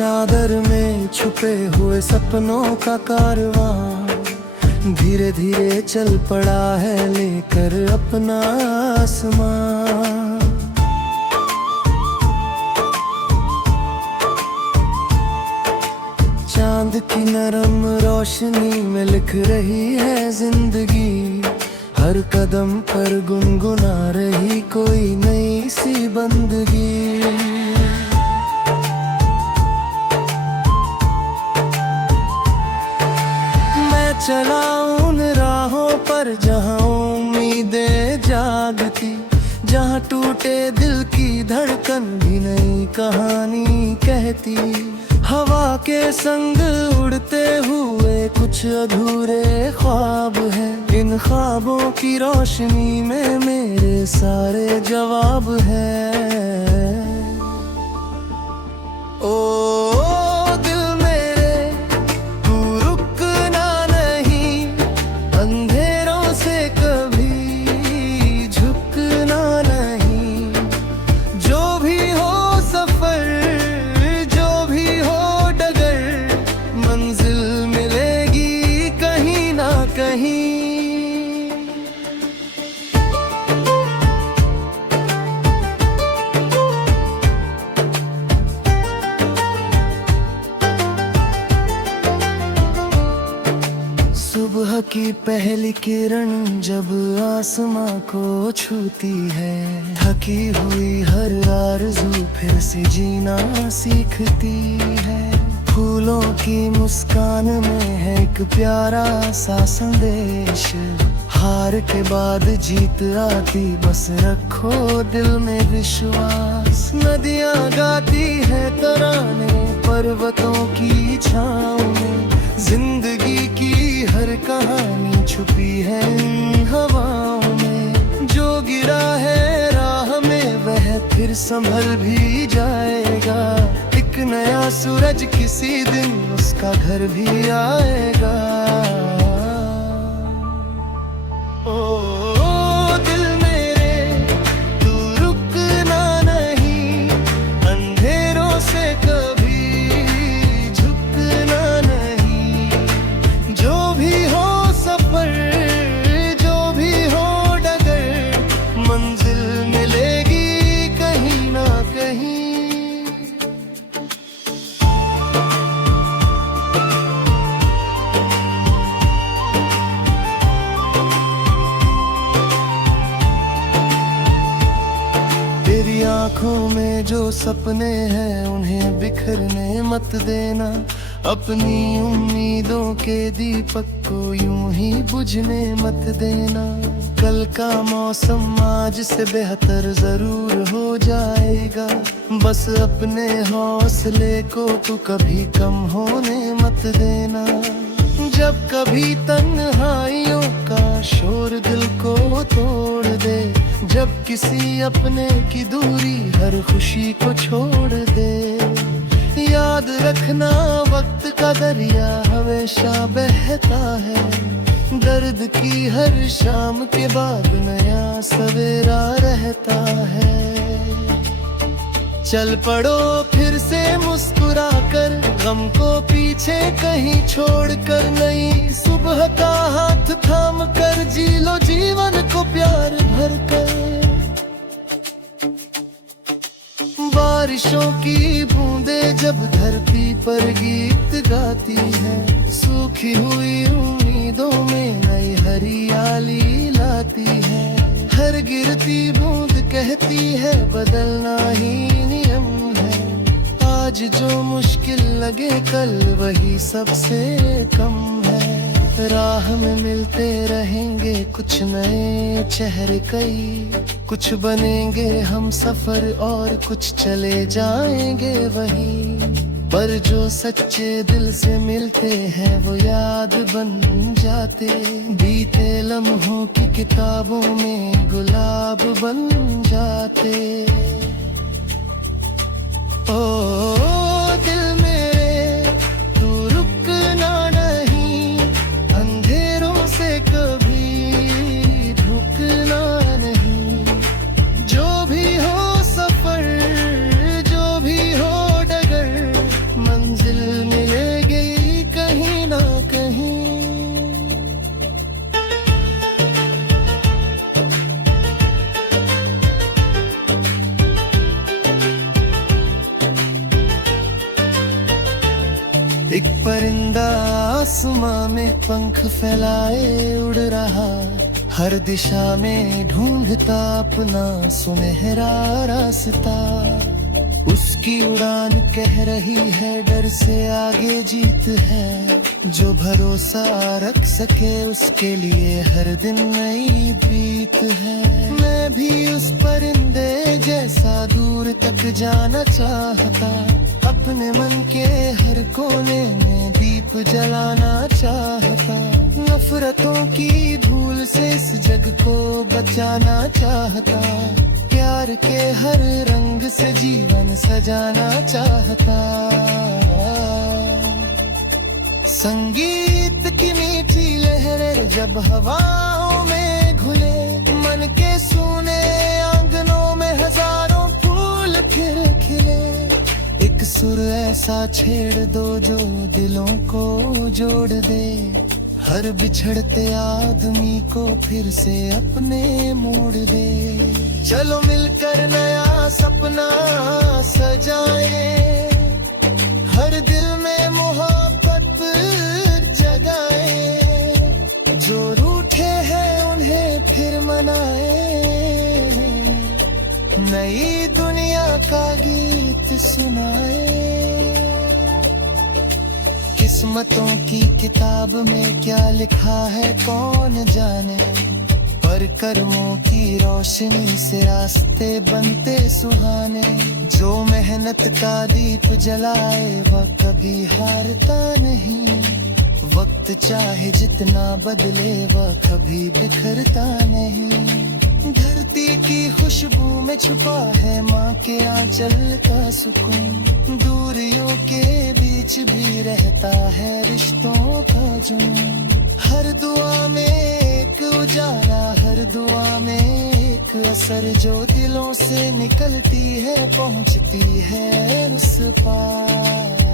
चादर में छुपे हुए सपनों का कारवां धीरे धीरे चल पड़ा है लेकर अपना आसमां। चांद की नरम रोशनी में लिख रही है जिंदगी, हर कदम पर गुनगुना रही कोई नई सी बंदगी। चला उन राहों पर जहाँ उम्मीदें जागती, जहाँ टूटे दिल की धड़कन भी नई कहानी कहती। हवा के संग उड़ते हुए कुछ अधूरे ख्वाब हैं, इन ख्वाबों की रोशनी में मेरे सारे जवाब हैं। ओ सुबह की पहली किरण जब आसमां को छूती है, थकी हुई हर आरज़ू फिर से जीना सीखती है। फूलों की मुस्कान में है एक प्यारा सा संदेश, हार के बाद जीत आती बस रखो दिल में विश्वास। नदियाँ गाती है तराने पर्वतों की छाँव में, जिंदगी की हर कहानी छुपी है इन हवाओं में। जो गिरा है राह में वह फिर संभल भी जाएगा, एक नया सूरज किसी दिन उसका घर भी आएगा। तेरी आँखों में जो सपने हैं उन्हें बिखरने मत देना, अपनी उम्मीदों के दीपक को यूं ही बुझने मत देना। कल का मौसम आज से बेहतर जरूर हो जाएगा, बस अपने हौसले को तू कभी कम होने मत देना। जब कभी तन्हाइयों का शोर दिल को तोड़ दे, जब किसी अपने की दूरी हर खुशी को छोड़ दे, याद रखना वक्त का दरिया हमेशा बहता है। दर्द की हर शाम के बाद नया सवेरा रहता है। चल पड़ो फिर से मुस्कुरा कर, गम को पीछे कहीं छोड़ कर, नई सुबह का हाथ थाम कर जी लो जीवन को प्यार भर कर। बारिशों की बूंदें जब धरती पर गीत गाती है, सूखी हुई उम्मीदों में नई हरियाली लाती है। हर गिरती बूंद कहती है बदलना ही नियम है, आज जो मुश्किल लगे कल वही सबसे कम है। राह में मिलते रहेंगे कुछ नए चेहरे कई, कुछ बनेंगे हम सफर और कुछ चले जाएंगे वहीं। पर जो सच्चे दिल से मिलते हैं वो याद बन जाते, बीते लम्हों की किताबों में गुलाब बन जाते। ओ दिल मेरे तू रुकना नहीं, अंधेरों से कभी रुकना नहीं। जो भी हो सफर, जो भी हो डगर, एक परिंदा आसमां में पंख फैलाए उड़ रहा, हर दिशा में ढूंढता अपना सुनहरा रास्ता। उसकी उड़ान कह रही है डर से आगे जीत है, जो भरोसा रख सके उसके लिए हर दिन नई प्रीत है। मैं भी उस परिंदे जैसा दूर तक जाना चाहता, अपने मन के हर कोने में दीप जलाना चाहता। नफरतों की धूल से इस जग को बचाना चाहता, प्यार के हर रंग से जीवन सजाना चाहता। संगीत की मीठी लहरें जब हवाओं में घुले, मन के सूने आंगनों में हजारों फूल फिर खिले। एक सुर ऐसा छेड़ दो जो दिलों को जोड़ दे, हर बिछड़ते आदमी को फिर से अपने मोड़ दे। चलो मिलकर नया सपना सजाए, हर दिल में मोहब्बत जगाए। जो रूठे हैं उन्हें फिर मनाए, नई दुनिया का गीत सुनाए। किस्मतों की किताब में क्या लिखा है कौन जाने, पर कर्मों की रोशनी से रास्ते बनते सुहाने। जो मेहनत का दीप जलाए वह कभी हारता नहीं, वक्त चाहे जितना बदले वह कभी बिखरता नहीं। धरती की खुशबू में छुपा है माँ के आंचल का सुकून, दूरियों के बीच भी रहता है रिश्तों का जुनून। हर दुआ में एक उजाला, हर दुआ में एक असर, जो दिलों से निकलती है पहुंचती है उस पार।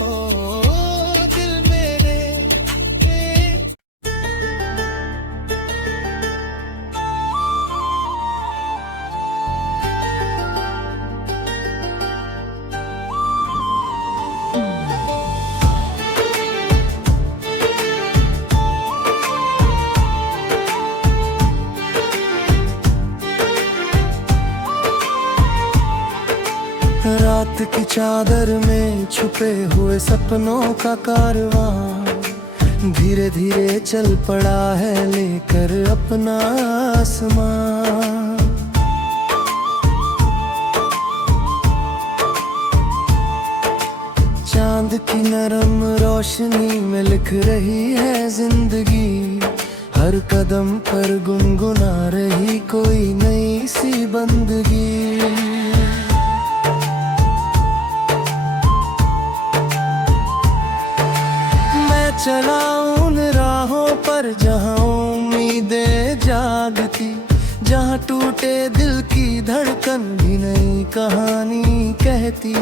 ओ दिल मेरे रात की चादर में छुपे हुए सपनों का कारवां, धीरे धीरे चल पड़ा है लेकर अपना आसमां। चांद की नरम रोशनी में लिख रही है जिंदगी, हर कदम पर गुनगुना रही कोई नई सी बंदगी। चला उन राहों पर जहाँ उम्मीदें जागती, जहाँ टूटे दिल की धड़कन भी नई कहानी कहती।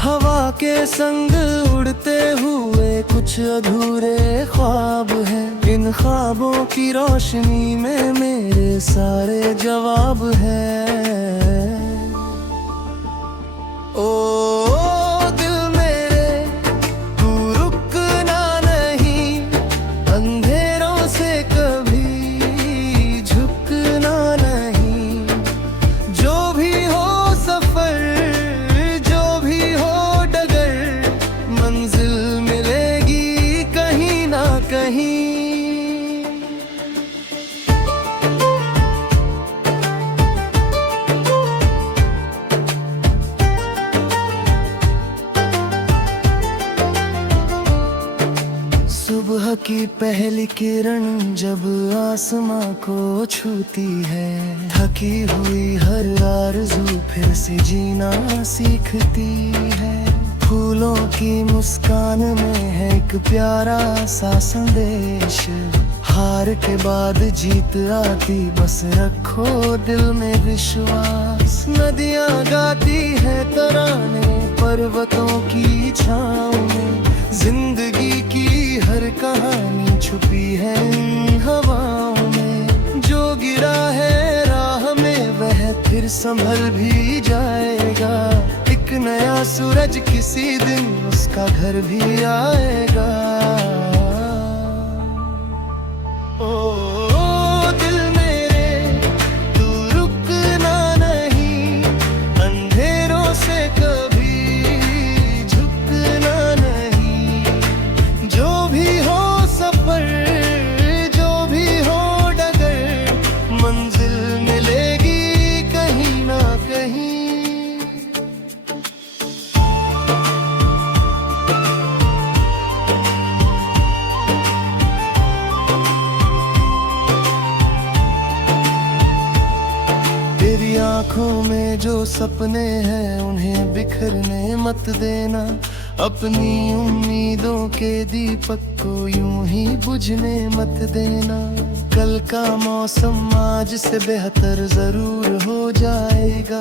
हवा के संग उड़ते हुए कुछ अधूरे ख्वाब हैं, इन ख्वाबों की रोशनी में मेरे सारे जवाब हैं। ओ सुबह की पहली किरण जब आसमां को छूती है, थकी हुई हर आरज़ू फिर से जीना सीखती है। फूलों की मुस्कान में है एक प्यारा सा संदेश, हार के बाद जीत आती बस रखो दिल में विश्वास। नदियाँ गाती है तराने पर्वतों की छाँव में, जिंदगी की हर कहानी छुपी है इन हवाओं में। जो गिरा है राह में वह फिर संभल भी जाएगा, एक नया सूरज किसी दिन उसका घर भी आएगा। ओ दिल मेरे तू रुकना नहीं, अंधेरों से कभी झुकना नहीं। जो भी हो सफर, जो भी हो डगर, मंजिल मिलेगी कहीं ना कहीं। तेरी आंखों में जो सपने हैं उन्हें बिखरने मत देना। अपनी उम्मीदों के दीपक को यूं ही बुझने मत देना। कल का मौसम आज से बेहतर जरूर हो जाएगा।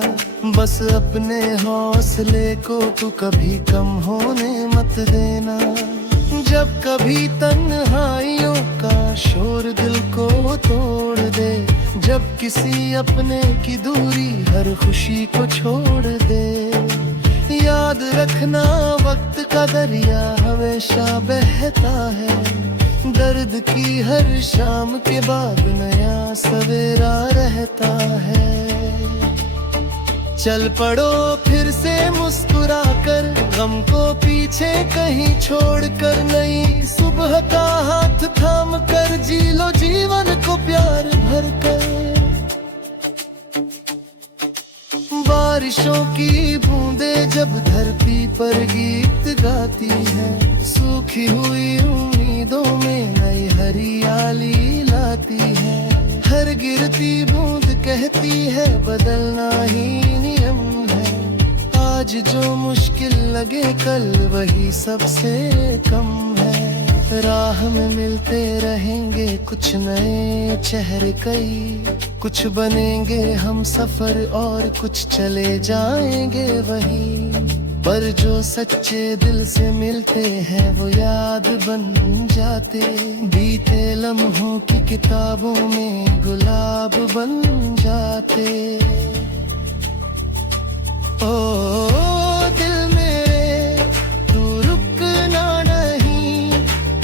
बस अपने हौसले को तू कभी कम होने मत देना। जब कभी तन्हाइयों का शोर दिल को तोड़ दे, जब किसी अपने की दूरी हर खुशी को छोड़ दे, याद रखना वक्त का दरिया हमेशा बहता है। दर्द की हर शाम के बाद नया सवेरा रहता है। चल पड़ो फिर से मुस्कुरा कर, गम को पीछे कहीं छोड़ कर, नई सुबह का हाथ थाम कर जी लो जीवन को प्यार भर कर। बारिशों की बूंदें जब धरती पर गीत गाती है, सूखी हुई उम्मीदों में नई हरियाली लाती है। हर गिरती बूंद कहती है बदलना ही नियम है। आज जो मुश्किल लगे कल वही सबसे कम है। राह में मिलते रहेंगे कुछ नए चेहरे कई, कुछ बनेंगे हम सफर और कुछ चले जाएंगे वहीं। पर जो सच्चे दिल से मिलते हैं वो याद बन जाते, बीते लम्हों की किताबों में गुलाब बन जाते। ओ दिल मेरे तू रुकना नहीं,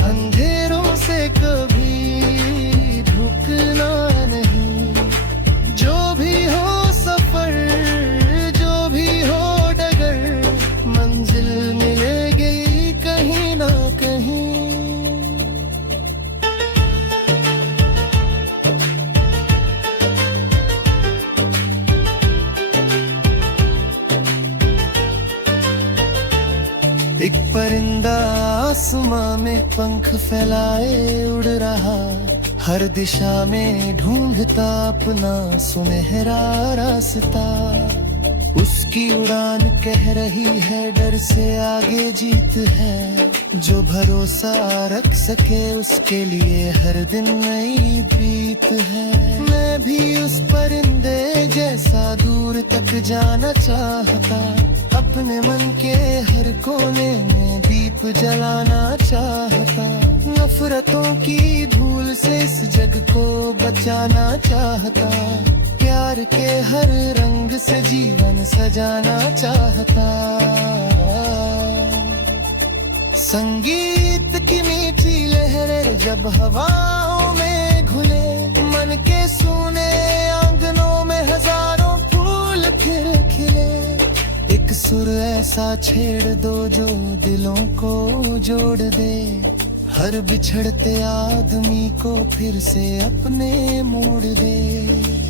अंधेरों से कभी झुकना नहीं। जो भी हो सफर, जो भी हो डगर, मंजिल मिलेगी कहीं ना कहीं। एक परिंदा आसमां में पंख फैलाए उड़ रहा, हर दिशा में ढूंढता अपना सुनहरा रास्ता। उसकी उड़ान कह रही है डर से आगे जीत है। जो भरोसा रख सके उसके लिए हर दिन नई प्रीत है। मैं भी उस परिंदे जैसा दूर तक जाना चाहता, अपने मन के हर कोने में दीप जलाना चाहता। नफरतों की धूल से इस जग को बचाना चाहता, प्यार के हर रंग से जीवन सजाना चाहता। संगीत की मीठी लहरें जब हवाओं में घुले, मन के सूने आंगनों में हजारों फूल फिर खिले। एक सुर ऐसा छेड़ दो जो दिलों को जोड़ दे, हर बिछड़ते आदमी को फिर से अपने मोड़ दे।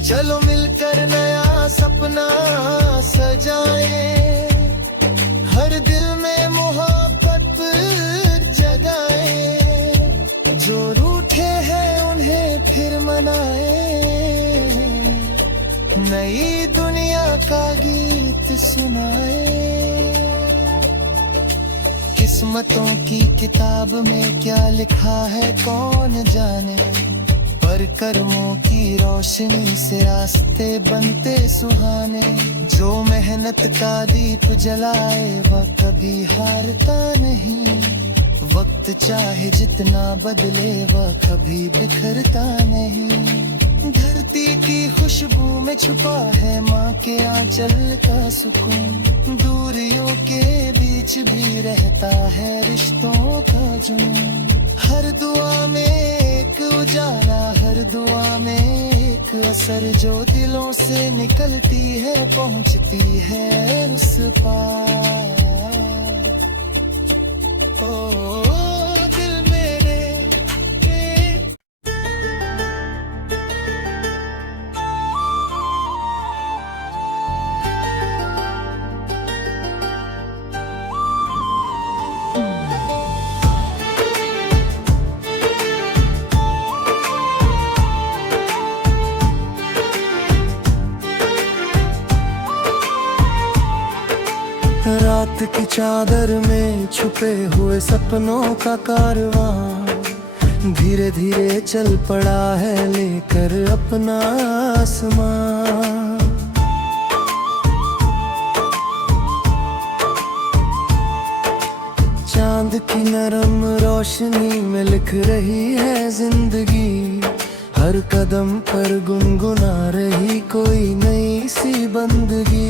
चलो मिलकर नया सपना सजाए, हर दिल में मोहब्बत जगाए। जो रूठे हैं उन्हें फिर मनाए, नई दुनिया का गीत सुनाए। किस्मतों की किताब में क्या लिखा है कौन जाने, पर कर्मों की रोशनी से रास्ते बनते सुहाने। जो मेहनत का दीप जलाए वह कभी हारता नहीं, वक्त चाहे जितना बदले वह कभी बिखरता नहीं। धरती की खुशबू में छुपा है माँ के आंचल का सुकून। दूरियों के बीच भी रहता है रिश्तों का जुनून। हर दुआ में एक उजाला, हर दुआ में एक असर, जो दिलों से निकलती है पहुँचती है उस पार। ओ दिल मेरे रात की चादर में छुपे हुए सपनों का कारवां धीरे धीरे चल पड़ा है लेकर अपना आसमां। चांद की नरम रोशनी में लिख रही है जिंदगी, हर कदम पर गुनगुना रही कोई नई सी बंदगी।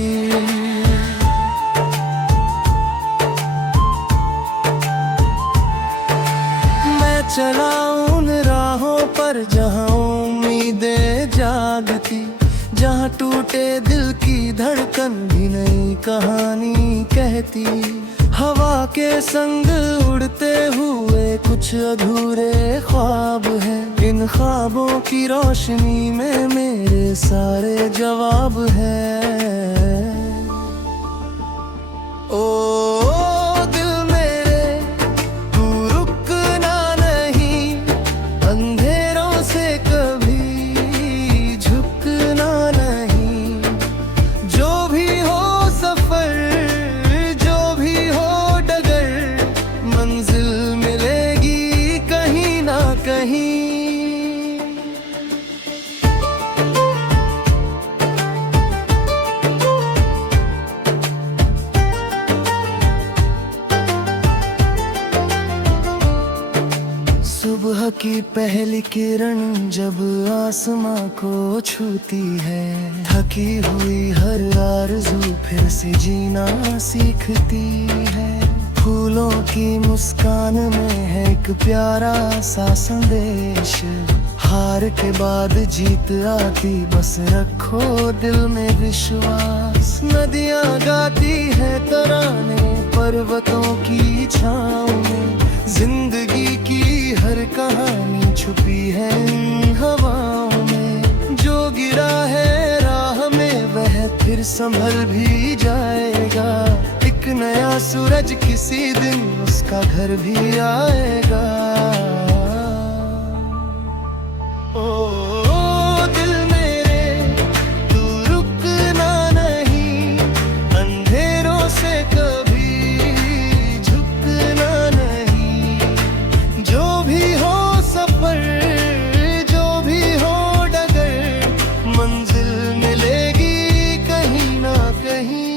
चला उन राहों पर जहाँ उम्मीदें जागती, जहाँ टूटे दिल की धड़कन भी नई कहानी कहती। हवा के संग उड़ते हुए कुछ अधूरे ख्वाब हैं, इन ख्वाबों की रोशनी में मेरे सारे जवाब हैं। ओ सुबह की पहली किरण जब आसमां को छूती है, थकी हुई हर आरज़ू फिर से जीना सीखती है। फूलों की मुस्कान में है एक प्यारा सा संदेश, हार के बाद जीत आती बस रखो दिल में विश्वास। नदियाँ गाती है तराने पर्वतों की छाँव में, जिंदगी की हर कहानी छुपी है इन हवाओं में। जो गिरा है राह में वह फिर संभल भी जाएगा, एक नया सूरज किसी दिन उसका घर भी आएगा। ओ दिल मेरे तू रुकना नहीं, अंधेरों से कभी झुकना नहीं। जो भी हो सफर, जो भी हो डगर, मंजिल मिलेगी कहीं ना कहीं।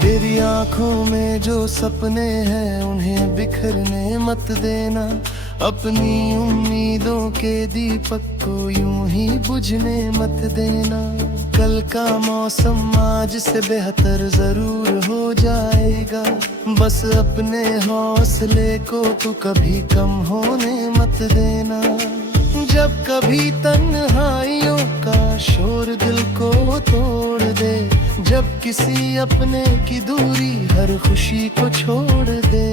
तेरी आंखों में जो सपने हैं उन्हें बिखरने मत देना, अपनी उम्मीदों के दीपक को यूं ही बुझने मत देना। कल का मौसम आज से बेहतर जरूर हो जाएगा, बस अपने हौसले को तू कभी कम होने मत देना। जब कभी तन्हाइयों का शोर दिल को तोड़ दे, जब किसी अपने की दूरी हर खुशी को छोड़ दे,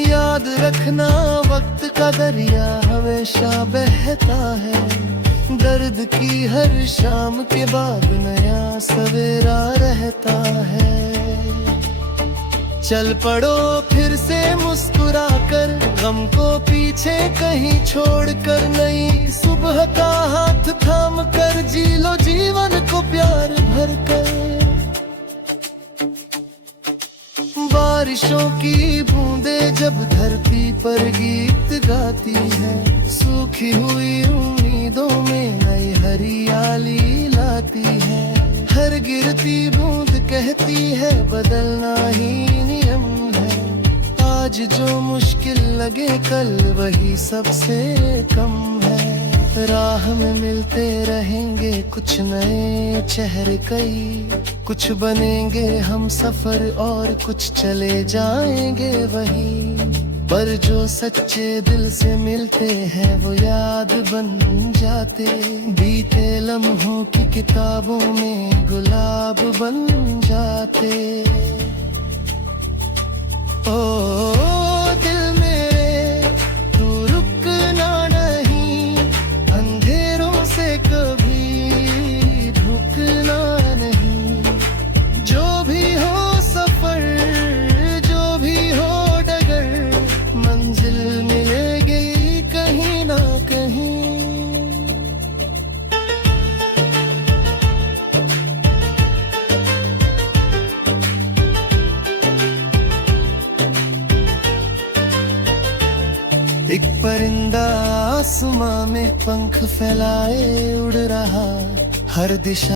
याद रखना वक्त का दरिया हमेशा बहता है। दर्द की हर शाम के बाद नया सवेरा रहता है। चल पड़ो फिर से मुस्कुरा कर, गम को पीछे कहीं छोड़ कर, नई सुबह का हाथ थाम कर जी लो जीवन को प्यार भर कर। बारिशों की बूंदें जब धरती पर गीत गाती है, सूखी हुई उम्मीदों में नई हरियाली लाती है। गिरती बूंद कहती है बदलना ही नियम है। आज जो मुश्किल लगे कल वही सबसे कम है। राह में मिलते रहेंगे कुछ नए चेहरे कई, कुछ बनेंगे हम सफर और कुछ चले जाएंगे वहीं। पर जो सच्चे दिल से मिलते हैं वो याद बन जाते, बीते लम्हों की किताबों में गुलाब बन जाते। ओ दिल मेरे तू रुकना नहीं, अंधेरों से कभी रुकना नहीं। जो भी हो सफर, जो भी हो डगर, मंजिल मिलेगी कहीं ना कहीं। एक परिंदा आसमां में पंख फैलाए उड़ रहा, हर दिशा